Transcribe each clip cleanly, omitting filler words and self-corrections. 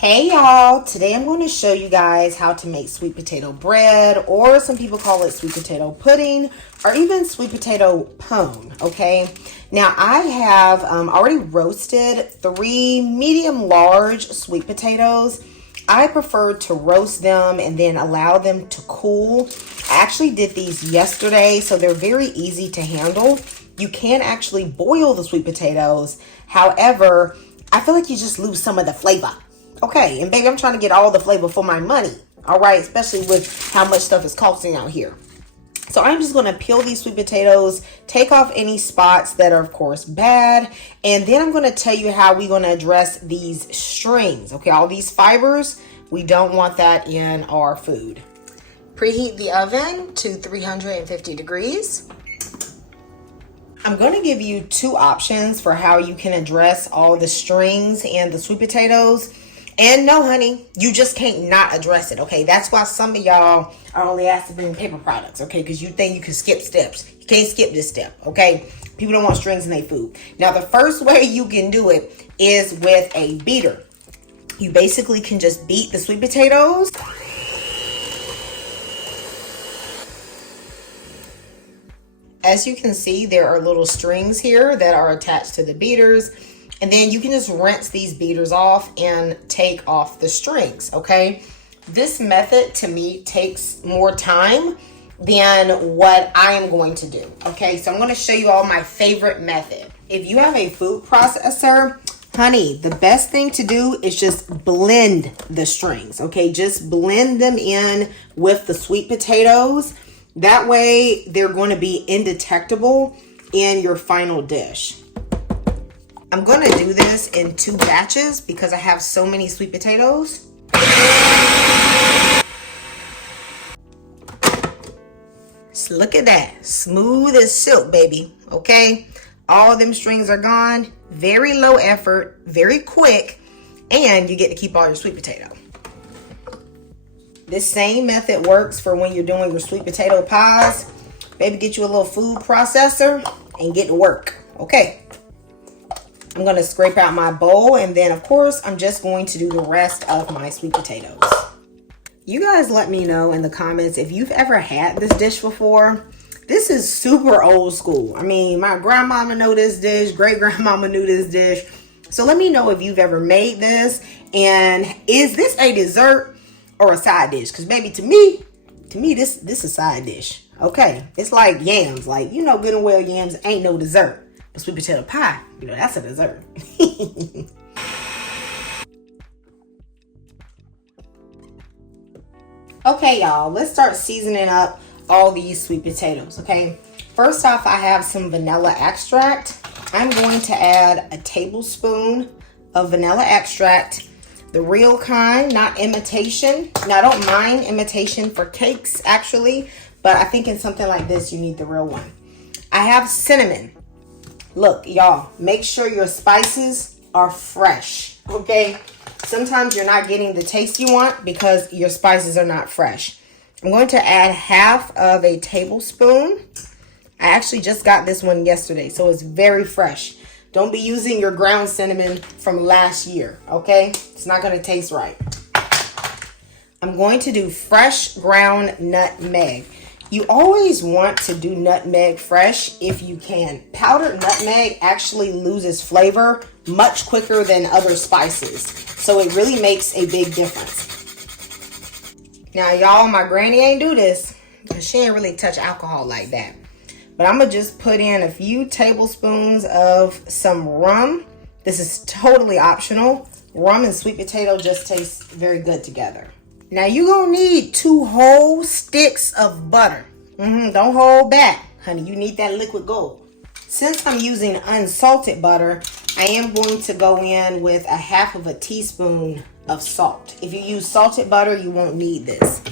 Hey y'all, today I'm going to show you guys how to make sweet potato bread, or some people call it sweet potato pudding, or even sweet potato pone, okay? Now I have already roasted 3 medium large sweet potatoes. I prefer to roast them and then allow them to cool. I actually did these yesterday, so they're very easy to handle. You can actually boil the sweet potatoes. However, I feel like you just lose some of the flavor. Okay, and baby, I'm trying to get all the flavor for my money. All right, especially with how much stuff is costing out here. So I'm just going to peel these sweet potatoes, take off any spots that are, of course, bad. And then I'm going to tell you how we're going to address these strings. Okay, all these fibers, we don't want that in our food. Preheat the oven to 350 degrees. I'm going to give you 2 options for how you can address all the strings and the sweet potatoes. And no, honey, you just can't not address it, okay? That's why some of y'all are only asked to bring paper products, okay? Because you think you can skip steps. You can't skip this step, okay? People don't want strings in their food. Now, the first way you can do it is with a beater. You basically can just beat the sweet potatoes. As you can see, there are little strings here that are attached to the beaters. And then you can just rinse these beaters off and take off the strings, okay? This method, to me, takes more time than what I am going to do, okay? So I'm going to show you all my favorite method. If you have a food processor, honey, the best thing to do is just blend the strings, okay? Just blend them in with the sweet potatoes. That way, they're going to be indetectable in your final dish. I'm going to do this in 2 batches because I have so many sweet potatoes. So look at that. Smooth as silk, baby. Okay? All of them strings are gone. Very low effort. Very quick. And you get to keep all your sweet potato. This same method works for when you're doing your sweet potato pies. Baby, get you a little food processor and get to work. Okay? I'm going to scrape out my bowl, and then of course I'm just going to do the rest of my sweet potatoes. You guys let me know in the comments if you've ever had this dish before. This is super old school. I mean, my grandmama know this dish, great grandmama knew this dish. So let me know if you've ever made this, and is this a dessert or a side dish? Because baby, to me this is a side dish. Okay, it's like yams. Like, you know good and well yams ain't no dessert. But sweet potato pie, you know, that's a dessert. Okay, y'all, let's start seasoning up all these sweet potatoes, okay? First off, I have some vanilla extract. I'm going to add a tablespoon of vanilla extract, the real kind, not imitation. Now, I don't mind imitation for cakes, actually, but I think in something like this, you need the real one. I have cinnamon. Look, y'all, make sure your spices are fresh, okay? Sometimes you're not getting the taste you want because your spices are not fresh. I'm going to add half of a tablespoon. I actually just got this one yesterday, so it's very fresh. Don't be using your ground cinnamon from last year, okay? It's not going to taste right. I'm going to do fresh ground nutmeg. You always want to do nutmeg fresh if you can. Powdered nutmeg actually loses flavor much quicker than other spices. So it really makes a big difference. Now, y'all, my granny ain't do this because she ain't really touch alcohol like that. But I'm going to just put in a few tablespoons of some rum. This is totally optional. Rum and sweet potato just taste very good together. Now, you're going to need 2 whole sticks of butter. Don't hold back, honey. You need that liquid gold. Since I'm using unsalted butter, I am going to go in with a half of a teaspoon of salt. If you use salted butter, you won't need this.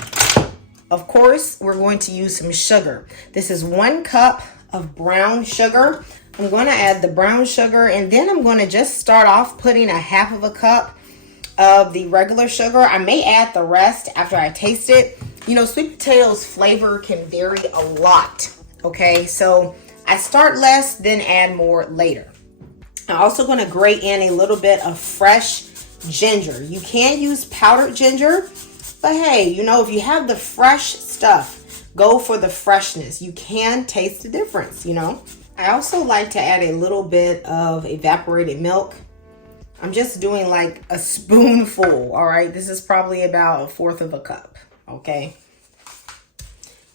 Of course, we're going to use some sugar. This is 1 cup of brown sugar. I'm going to add the brown sugar, and then I'm going to just start off putting a half of a cup of the regular sugar. I may add the rest after I taste it. You know, sweet potatoes flavor can vary a lot, okay? So I start less, then add more later. I'm also going to grate in a little bit of fresh ginger. You can use powdered ginger, but hey, you know, if you have the fresh stuff, go for the freshness. You can taste the difference, you know. I also like to add a little bit of evaporated milk. I'm just doing like a spoonful, all right? This is probably about 1/4 of a cup, okay?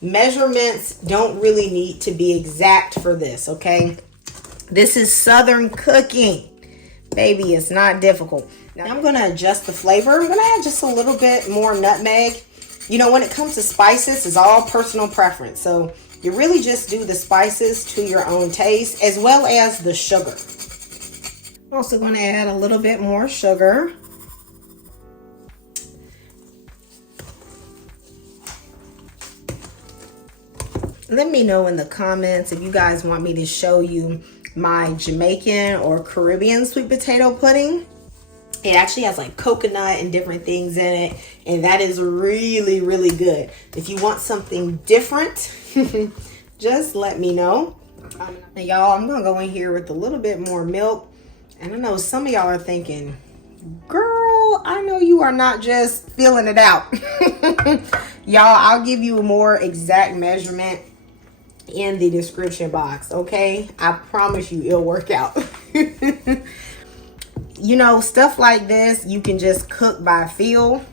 Measurements don't really need to be exact for this, okay? This is Southern cooking. Baby, it's not difficult. Now I'm gonna adjust the flavor. I'm gonna add just a little bit more nutmeg. You know, when it comes to spices, it's all personal preference. So you really just do the spices to your own taste, as well as the sugar. I'm also gonna add a little bit more sugar. Let me know in the comments if you guys want me to show you my Jamaican or Caribbean sweet potato pudding. It actually has like coconut and different things in it, and that is really, really good. If you want something different, just let me know. Now y'all, I'm gonna go in here with a little bit more milk. And I know some of y'all are thinking, girl, I know you are not just feeling it out. Y'all, I'll give you a more exact measurement in the description box, okay? I promise you it'll work out. You know, stuff like this, you can just cook by feel.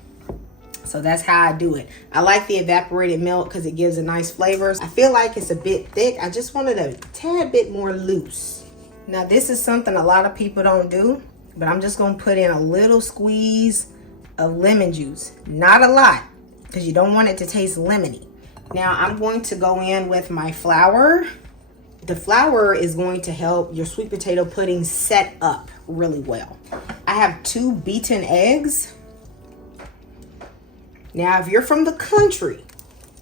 So that's how I do it. I like the evaporated milk because it gives a nice flavor. I feel like it's a bit thick. I just wanted a tad bit more loose. Now this is something a lot of people don't do, but I'm just gonna put in a little squeeze of lemon juice. Not a lot, because you don't want it to taste lemony. Now I'm going to go in with my flour. The flour is going to help your sweet potato pudding set up really well. I have 2 beaten eggs. Now, if you're from the country,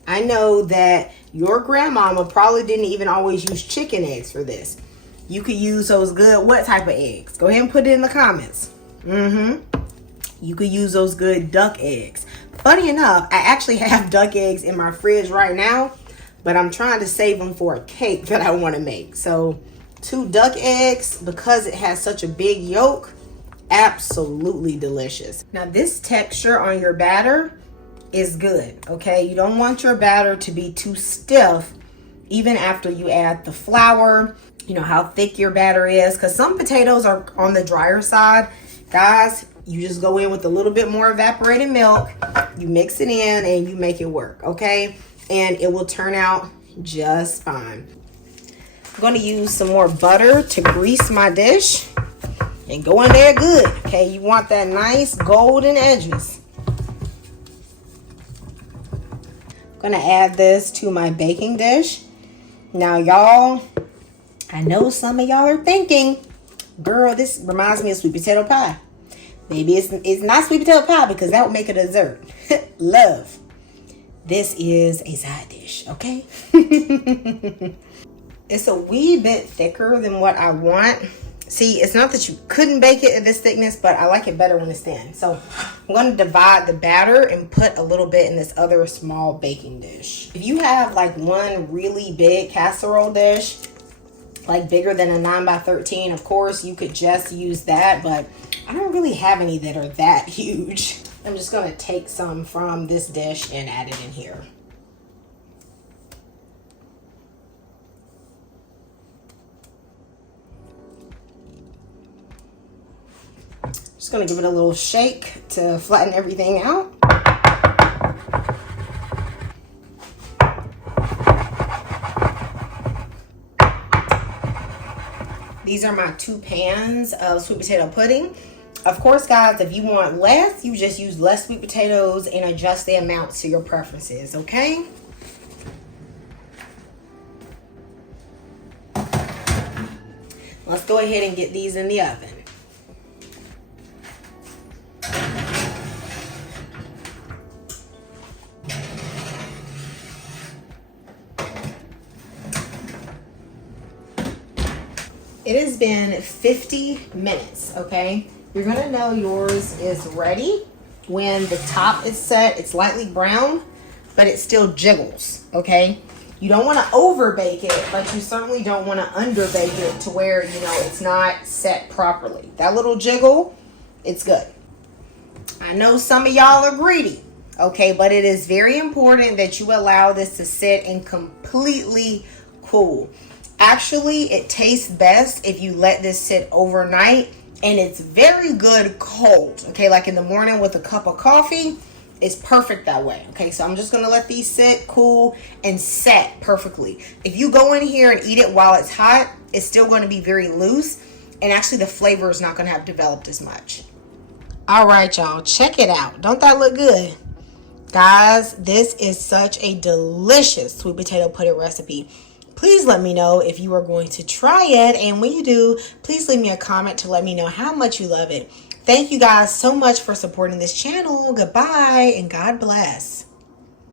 I know that your grandmama probably didn't even always use chicken eggs for this. You could use those good, what type of eggs? Go ahead and put it in the comments. You could use those good duck eggs. Funny enough, I actually have duck eggs in my fridge right now, but I'm trying to save them for a cake that I want to make. So 2 duck eggs, because it has such a big yolk, absolutely delicious. Now this texture on your batter is good, okay? You don't want your batter to be too stiff even after you add the flour. You know how thick your batter is, because some potatoes are on the drier side. Guys, you just go in with a little bit more evaporated milk, you mix it in, and you make it work, okay? And it will turn out just fine. I'm going to use some more butter to grease my dish and go in there good, okay? You want that nice golden edges. I'm going to add this to my baking dish. Now, y'all, I know some of y'all are thinking, girl, this reminds me of sweet potato pie. Maybe it's not sweet potato pie because that would make a dessert. Love. This is a side dish, okay? It's a wee bit thicker than what I want. See, it's not that you couldn't bake it at this thickness, but I like it better when it's thin. So I'm going to divide the batter and put a little bit in this other small baking dish. If you have like one really big casserole dish, like bigger than a 9x13, of course, you could just use that, but I don't really have any that are that huge. I'm just going to take some from this dish and add it in here. Just going to give it a little shake to flatten everything out. These are my 2 pans of sweet potato pudding. Of course, guys, if you want less, you just use less sweet potatoes and adjust the amounts to your preferences, okay? Let's go ahead and get these in the oven. It has been 50 minutes, okay? You're gonna know yours is ready when the top is set. It's lightly brown, but it still jiggles, okay? You don't wanna over bake it, but you certainly don't wanna under bake it to where, you know, it's not set properly. That little jiggle, it's good. I know some of y'all are greedy, okay, but it is very important that you allow this to sit and completely cool. Actually, it tastes best if you let this sit overnight, and it's very good cold, okay, like in the morning with a cup of coffee. It's perfect that way. Okay, so I'm just gonna let these sit, cool, and set perfectly. If you go in here and eat it while it's hot, it's still going to be very loose, and actually the flavor is not going to have developed as much. All right, y'all, check it out. Don't that look good? Guys, this is such a delicious sweet potato pudding recipe. Please let me know if you are going to try it, and when you do, please leave me a comment to let me know how much you love it. Thank you guys so much for supporting this channel. Goodbye, and God bless.